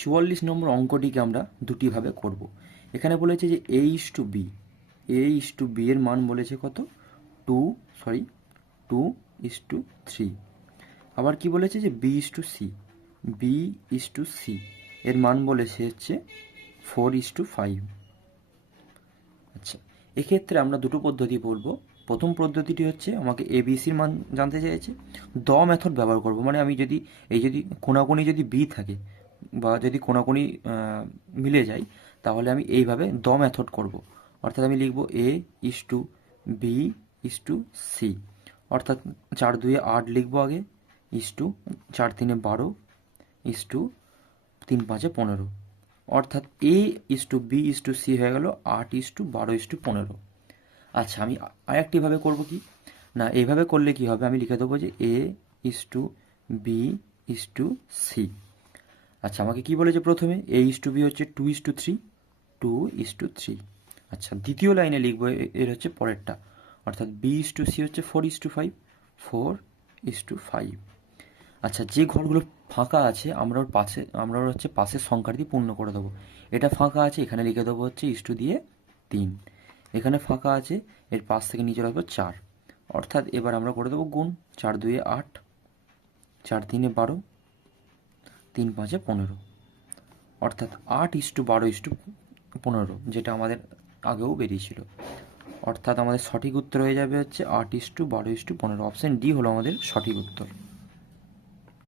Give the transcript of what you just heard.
44 নম্বর অঙ্কটিকে আমরা দুটিভাবে করব। এখানে বলেছে যে এ ইস টু বি এর মান বলেছে কত, 2:3। আবার কি বলেছে যে বি ইস টু সি এর মান বলেছে হচ্ছে 4:5। আচ্ছা, এক্ষেত্রে আমরা দুটো পদ্ধতি বলবো। প্রথম পদ্ধতিটি হচ্ছে আমাকে এবিসির মান জানতে চাইছে, মেথড ব্যবহার করব। মানে আমি যদি যদি কোনাকুনি যদি বি থাকে বা যদি কোনাকুনি মিলে যায়, তাহলে আমি এইভাবে মেথড করব। অর্থাৎ আমি লিখব A:B:C, অর্থাৎ 4 2 8 লিখবো আগে, ইস টু 4 3 12, ইস টু 3 5 15, অর্থাৎ A:B:C হয়ে গেল 8:12:15। আচ্ছা, আমি আরেকটিভাবে করব কি না, এইভাবে করলে কি হবে, আমি লিখে দেবো যে A:B:C। আচ্ছা, আমাকে কি বলেছে প্রথমে, A:B হচ্ছে 2:3। আচ্ছা, দ্বিতীয় লাইনে লিখবো এর হচ্ছে পরেরটা, অর্থাৎ B:C হচ্ছে 4:5। আচ্ছা, যে ঘরগুলো ফাঁকা আছে আমরা হচ্ছে পাশের সংখ্যা দিয়ে পূর্ণ করে দেবো। এটা ফাঁকা আছে, এখানে লিখে দেবো হচ্ছে ইস টু দিয়ে 3। এখানে ফাঁকা আছে, এর পাশ থেকে নিচে রাখবো 4। অর্থাৎ এবার আমরা করে দেবো গুণ, 4 2 8, 4 3 12, 3 5 15, অর্থাৎ 8:12:15, যেটা আমাদের আগেও বেরিয়েছিল। অর্থাৎ আমাদের সঠিক উত্তর হয়ে যাবে হচ্ছে 8:12:15। অপশান ডি হলো আমাদের সঠিক উত্তর।